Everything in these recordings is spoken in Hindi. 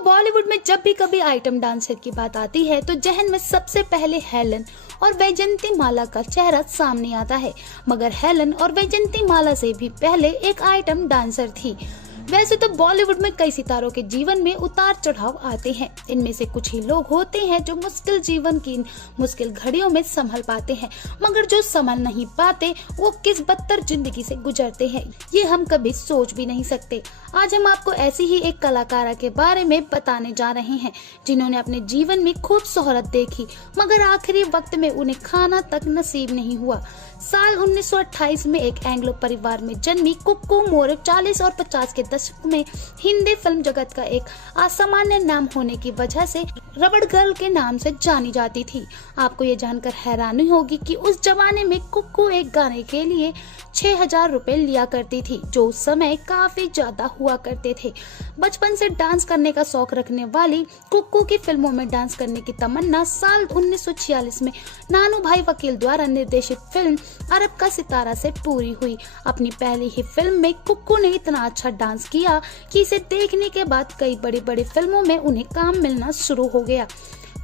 बॉलीवुड में जब भी कभी आइटम डांसर की बात आती है तो जहन में सबसे पहले हेलन और वैजयंती माला का चेहरा सामने आता है। मगर हेलन और वैजयंती माला से भी पहले एक आइटम डांसर थी। वैसे तो बॉलीवुड में कई सितारों के जीवन में उतार चढ़ाव आते हैं। इनमें से कुछ ही लोग होते हैं जो मुश्किल जीवन की मुश्किल घड़ियों में संभल पाते हैं, मगर जो संभल नहीं पाते वो किस बदतर जिंदगी से गुजरते हैं ये हम कभी सोच भी नहीं सकते। आज हम आपको ऐसी ही एक कलाकारा के बारे में बताने जा रहे हैं जिन्होंने अपने जीवन में खूब शोहरत देखी, मगर आखिरी वक्त में उन्हें खाना तक नसीब नहीं हुआ। साल 1928 में एक एंग्लो परिवार में जन्मी कुक्कू मोरे 40 और 50 के दशक में हिंदी फिल्म जगत का एक असामान्य नाम होने की वजह से रबड़ गर्ल के नाम से जानी जाती थी। आपको ये जानकर हैरानी होगी कि उस जमाने में कुक्कू एक गाने के लिए 6000 रुपए लिया करती थी, जो उस समय काफी ज्यादा हुआ करते थे। बचपन से डांस करने का शौक रखने वाली कुक्कू की फिल्मों में डांस करने की तमन्ना साल 1946 में नानू भाई वकील द्वारा निर्देशित फिल्म अरब का सितारा से पूरी हुई। अपनी पहली ही फिल्म में कुक्कू ने इतना अच्छा डांस किया कि इसे देखने के बाद कई बड़ी बड़ी फिल्मों में उन्हें काम मिलना शुरू हो गया।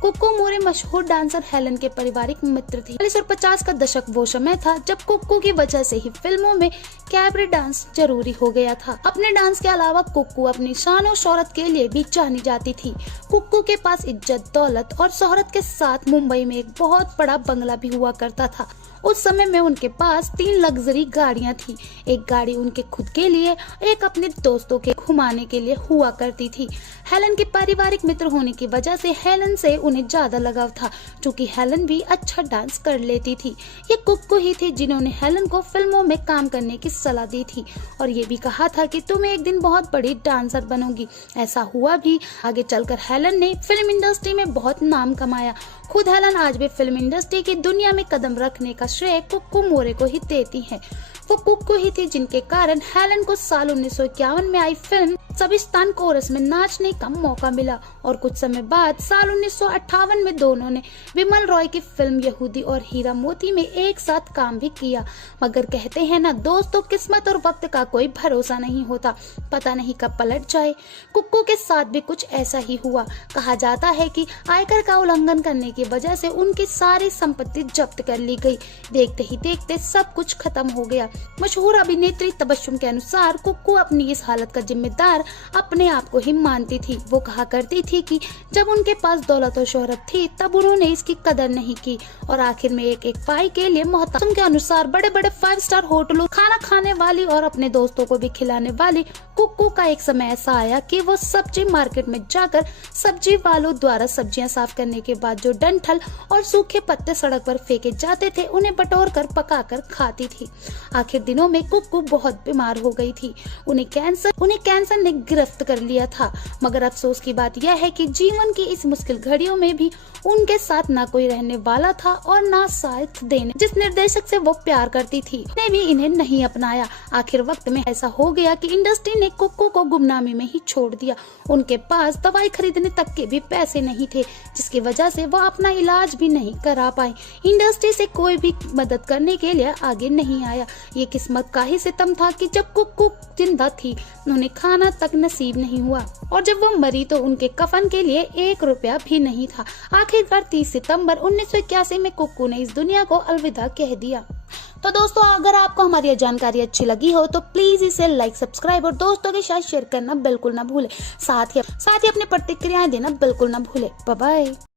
कुक्कू मोरे मशहूर डांसर हेलन के पारिवारिक मित्र थे। 40 और 50 का दशक वो समय था जब कुक्कू की वजह से ही फिल्मों में कैबरे डांस जरूरी हो गया था। अपने डांस के अलावा कुक्कू अपनी शान और शोहरत के लिए भी जानी जाती थी। कुक्कू के पास इज्जत, दौलत और शोहरत के साथ मुंबई में एक बहुत बड़ा बंगला भी हुआ करता था। उस समय में उनके पास 3 लग्जरी गाड़ियां थी। एक गाड़ी उनके खुद के लिए, एक अपने दोस्तों के घुमाने के लिए हुआ करती थी। हेलन के पारिवारिक मित्र होने की वजह से हेलन से उन्हें ज्यादा लगाव था, क्योंकि हेलन भी अच्छा डांस कर लेती थी। ये कुक्कू ही थी जिन्होंने हेलन को फिल्मों में काम करने की सलाह दी थी और ये भी कहा था कि तुम एक दिन बहुत बड़ी डांसर बनोगी। ऐसा हुआ भी। आगे चलकर हेलन ने फिल्म इंडस्ट्री में बहुत नाम कमाया। खुद हेलन आज भी फिल्म इंडस्ट्री की दुनिया में कदम रखने का श्रेय कुक्कू मोरे को ही देती है। वो कुक्कू ही थी जिनके कारण हेलन को साल 1951 में आई फिल्म सबिस्तान कोरस में नाचने का मौका मिला और कुछ समय बाद साल 1958 में दोनों ने विमल रॉय की फिल्म यहूदी और हीरा मोती में एक साथ काम भी किया। मगर कहते हैं ना दोस्तों, किस्मत और वक्त का कोई भरोसा नहीं होता, पता नहीं कब पलट जाए। कुक्कू के साथ भी कुछ ऐसा ही हुआ। कहा जाता है कि आयकर का उल्लंघन करने की वजह से उनकी सारी संपत्ति जब्त कर ली गई। देखते ही देखते सब कुछ खत्म हो गया। मशहूर अभिनेत्री तबस्सुम के अनुसार कुक्कू अपनी इस हालत का जिम्मेदार अपने आप को ही मानती थी। वो कहा करती थी कि जब उनके पास दौलत और शोहरत थी तब उन्होंने इसकी कदर नहीं की और आखिर में एक एक पाई के लिए मोहताज के अनुसार बड़े बड़े 5 स्टार होटलों खाना खाने वाली और अपने दोस्तों को भी खिलाने वाली कुक्कू का एक समय ऐसा आया कि वो सब्जी मार्केट में जाकर सब्जी वालों द्वारा सब्जियां साफ करने के बाद जो डंठल और सूखे पत्ते सड़क पर फेंके जाते थे उन्हें बटोर कर पका कर खाती थी। आखिर दिनों में कुक्कू बहुत बीमार हो गई थी। उन्हें कैंसर ने गिरफ्त कर लिया था। मगर अफसोस की बात यह है कि जीवन की इस मुश्किल घड़ियों में भी उनके साथ ना कोई रहने वाला था और ना साथ देने जिस निर्देशक से वो प्यार करती थी ने भी इन्हें नहीं अपनाया। आखिर वक्त में ऐसा हो गया कि इंडस्ट्री ने कुक्कू को गुमनामी में ही छोड़ दिया। उनके पास दवाई खरीदने तक के भी पैसे नहीं थे, जिसकी वजह से वो अपना इलाज भी नहीं करा पाए। इंडस्ट्री से कोई भी मदद करने के लिए आगे नहीं आया। ये किस्मत का ही सितम था कि जब कुक्कू जिंदा थी उन्हें खाना तक नसीब नहीं हुआ और जब वो मरी तो उनके कफन के लिए 1 रुपया भी नहीं था। आखिरकार 30 सितंबर 1981 में कुक्कू ने इस दुनिया को अलविदा कह दिया। तो दोस्तों, अगर आपको हमारी यह जानकारी अच्छी लगी हो तो प्लीज इसे लाइक, सब्सक्राइब और दोस्तों के साथ शेयर करना बिल्कुल ना भूले। साथ ही अपनी प्रतिक्रियाएं देना बिल्कुल ना भूले। Bye bye.